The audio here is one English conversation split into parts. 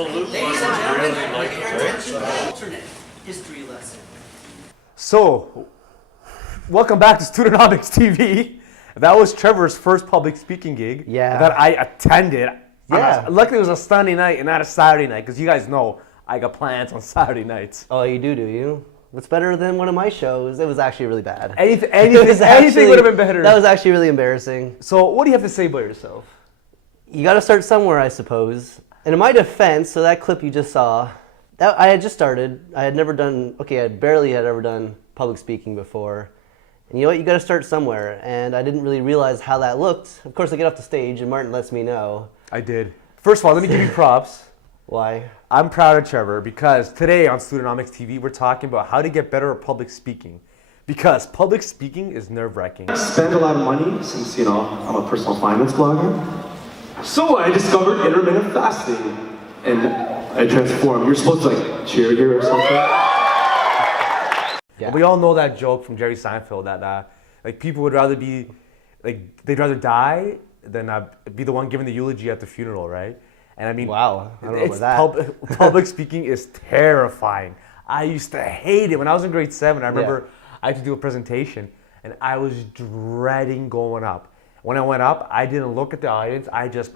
Absolute Ladies and gentlemen, really alternate history lesson. So, welcome back to Studentomics TV. That was Trevor's first public speaking gig that I attended. Yeah. Luckily, it was a Sunday night and not a Saturday night, because you guys know I got plans on Saturday nights. Oh, you do you? What's better than one of my shows? It was actually really bad. Anything would have been better. That was actually really embarrassing. So, what do you have to say about yourself? You got to start somewhere, I suppose. And in my defense, so that clip you just saw, I had just started. I had never done, I barely had ever done public speaking before. And you know what? You got to start somewhere. And I didn't really realize how that looked. Of course, I get off the stage, and Martin lets me know. I did. First of all, let me give you props. Why? I'm proud of Trevor because today on Studentomics TV, we're talking about how to get better at public speaking. Because public speaking is nerve-wracking. I spend a lot of money since, I'm a personal finance blogger. So I discovered intermittent fasting and I transformed. You're supposed to cheer here or something. Yeah. We all know that joke from Jerry Seinfeld that people would rather be, they'd rather die than be the one giving the eulogy at the funeral, right? And I mean, wow, I don't know about that. Public speaking is terrifying. I used to hate it. When I was in grade 7, I remember I had to do a presentation and I was dreading going up. When I went up, I didn't look at the audience. I just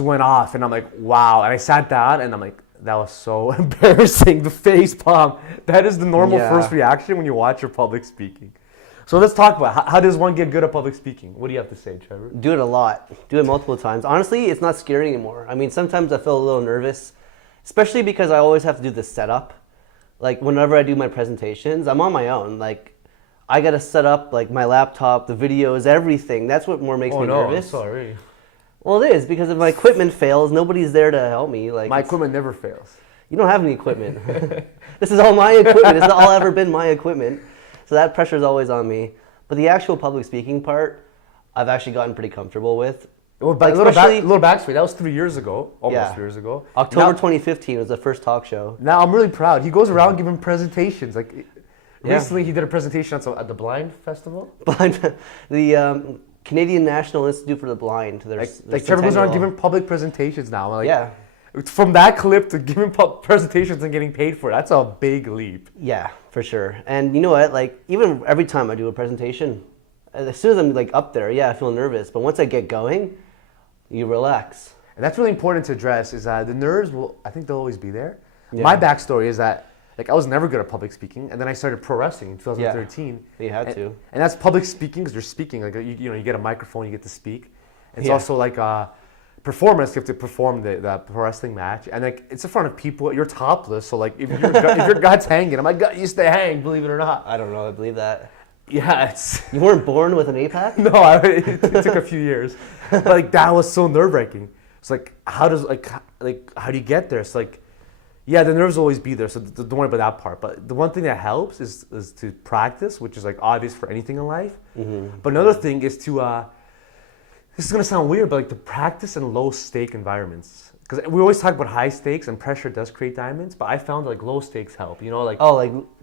went off and I'm like, wow. And I sat down and I'm like, that was so embarrassing. The face palm. That is the normal first reaction when you watch your public speaking. So let's talk about how does one get good at public speaking? What do you have to say, Trevor? Do it a lot. Do it multiple times. Honestly, it's not scary anymore. I mean, sometimes I feel a little nervous, especially because I always have to do the setup. Like whenever I do my presentations, I'm on my own. I got to set up my laptop, the videos, everything. That's what more makes me nervous. Oh no, I'm sorry. Well, it is because if my equipment fails, nobody's there to help me. My equipment never fails. You don't have any equipment. This is all my equipment. It's all ever been my equipment. So that pressure is always on me. But the actual public speaking part, I've actually gotten pretty comfortable with. Well, a little backstory. That was 3 years ago, almost 3 years ago. October 2015 was the first talk show. Now I'm really proud. He goes around giving presentations. Recently, he did a presentation at the Blind Festival. The Canadian National Institute for the Blind. Trevor goes around giving public presentations now. From that clip to giving presentations and getting paid for it, that's a big leap. Yeah, for sure. And you know what? Even every time I do a presentation, as soon as I'm up there, I feel nervous. But once I get going, you relax. And that's really important to address. Is that the nerves I think they'll always be there. Yeah. My backstory is that I was never good at public speaking, and then I started pro wrestling in 2013. Yeah, you had to. And that's public speaking because you're speaking. You get a microphone, you get to speak. It's also performance. You have to perform the pro wrestling match, and it's in front of people. You're topless, so if your gut's hanging, my gut used to hang. Believe it or not. I don't know. I believe that. Yeah, You weren't born with an 8-pack? No, it took a few years. But that was so nerve-wracking. It's how do you get there? It's the nerves will always be there, so don't worry about that part. But the one thing that helps is to practice, which is obvious for anything in life. Mm-hmm. But another thing is to, this is going to sound weird, but to practice in low-stake environments. Because we always talk about high stakes, and pressure does create diamonds, but I found low stakes help,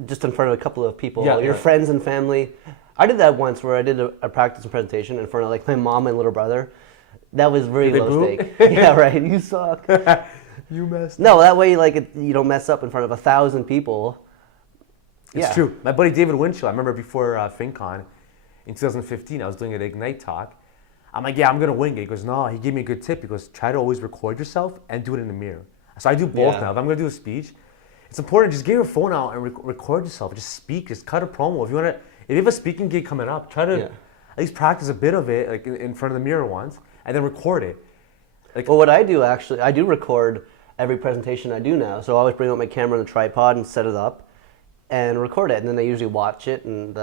just in front of a couple of people, your your friends and family. I did that once where I did a practice and presentation in front of my mom and little brother. That was very low stake. Yeah, right. You suck. You messed up. No, that way you don't mess up in front of 1,000 people. It's true. My buddy David Winchell, I remember before FinCon in 2015, I was doing an Ignite talk. I'm like, I'm going to wing it. He goes, no, he gave me a good tip. He goes, try to always record yourself and do it in the mirror. So I do both now. If I'm going to do a speech, it's important to just get your phone out and record yourself. Just speak, just cut a promo. If you have a speaking gig coming up, try to at least practice a bit of it in front of the mirror once and then record it. Well, what I do actually, I do record every presentation I do now. So I always bring out my camera on a tripod and set it up and record it. And then I usually watch it and...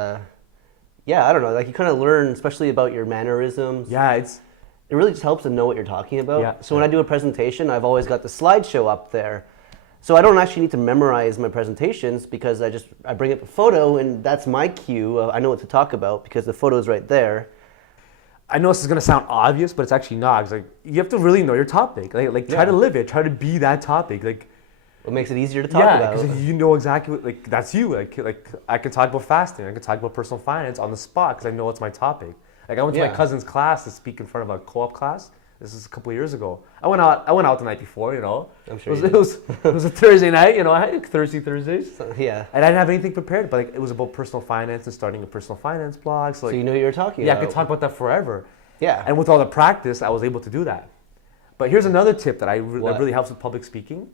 I don't know. You kind of learn, especially about your mannerisms. Yeah, it really just helps to know what you're talking about. Yeah, so when I do a presentation, I've always got the slideshow up there. So I don't actually need to memorize my presentations because I bring up a photo and that's my cue. I know what to talk about because the photo's right there. I know this is gonna sound obvious, but it's actually not. It's you have to really know your topic. Try to live it. Try to be that topic. What makes it easier to talk about? Yeah, because you know exactly what, that's you. I can talk about fasting. I can talk about personal finance on the spot because I know it's my topic. I went to my cousin's class to speak in front of a co-op class. This is a couple of years ago. I went out the night before, you know. I'm sure it was a Thursday night, you know. I had Thursdays. So, yeah. And I didn't have anything prepared, but like, it was about personal finance and starting a personal finance blog. So, like, So you know what you were talking yeah, about. I could talk about that forever. Yeah. And with all the practice, I was able to do that. But here's another tip that that really helps with public speaking,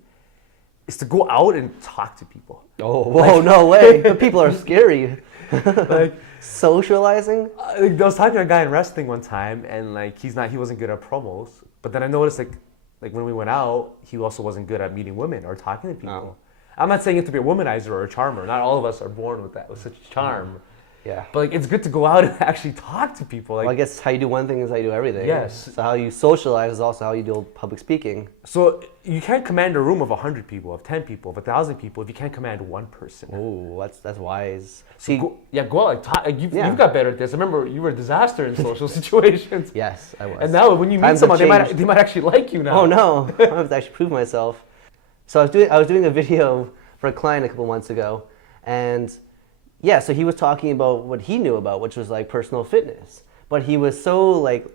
is to go out and talk to people. Oh, whoa, no way. The people are scary. Like, socializing? I was talking to a guy in wrestling one time, and like he wasn't good at promos. But then I noticed like when we went out, he also wasn't good at meeting women or talking to people. I'm not saying you have to be a womanizer or a charmer. Not all of us are born with that, with such charm. Yeah. But like, it's good to go out and actually talk to people. Like, Well, I guess how you do one thing is how you do everything. Yes. So how you socialize is also how you do public speaking. so you can't command a room of 100 people, of 10 people, of 1,000 people if you can't command one person. Oh, that's wise. So See, go out, like, talk. Like, you've Yeah. got better at this. I remember you were a disaster in social situations. yes, I was. And now when you meet Times have someone, changed. they might actually like you now. Oh no, I have to actually prove myself. So I was doing a video for a client a couple months ago, and yeah, so he was talking about what he knew about, which was like personal fitness. But he was so like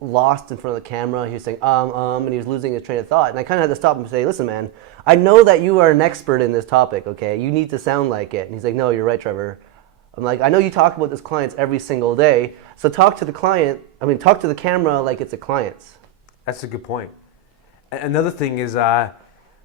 lost in front of the camera. He was saying and he was losing his train of thought. And I kind of had to stop him and say, "Listen, man, I know that you are an expert in this topic. Okay, you need to sound like it." And he's like, "No, you're right, Trevor." I'm like, "I know you talk about this clients every single day. So talk to the client. Talk to the camera like it's a client's." That's a good point. Another thing is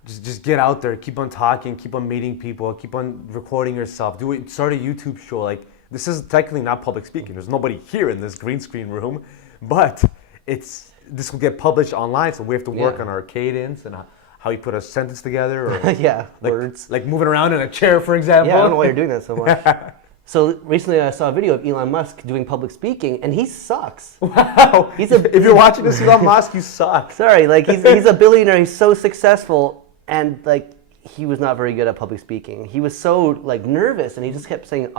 just get out there, keep on talking, keep on meeting people, keep on recording yourself. Start a YouTube show. Like, this is technically not public speaking. There's nobody here in this green screen room, but this will get published online, so we have to work on our cadence and how you put a sentence together. Or yeah, like, words. like moving around in a chair, for example. Yeah, I don't know why you're doing that so much. So recently I saw a video of Elon Musk doing public speaking, and he sucks. Wow. If you're watching this, Elon Musk, you suck. Sorry, like he's a billionaire. He's so successful, and like he was not very good at public speaking. He was so like nervous, and he just kept saying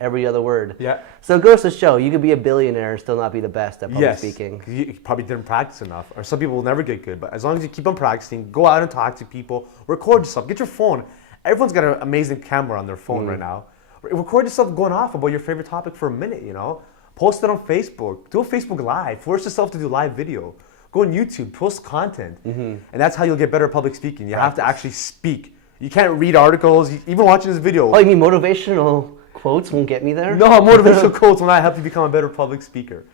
every other word. Yeah. So it goes to show you could be a billionaire and still not be the best at public speaking. You probably didn't practice enough, or some people will never get good. But as long as you keep on practicing, go out and talk to people, record yourself, get your phone. Everyone's got an amazing camera on their phone right now. Record yourself going off about your favorite topic for a minute, you know? Post it on Facebook. Do a Facebook Live. Force yourself to do live video. Go on YouTube. Post content. And that's how you'll get better at public speaking. You have to actually speak. You can't read articles. Even watching this video. Oh, you mean motivational quotes won't get me there? No, motivational quotes will not help you become a better public speaker.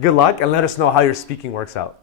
Good luck, and let us know how your speaking works out.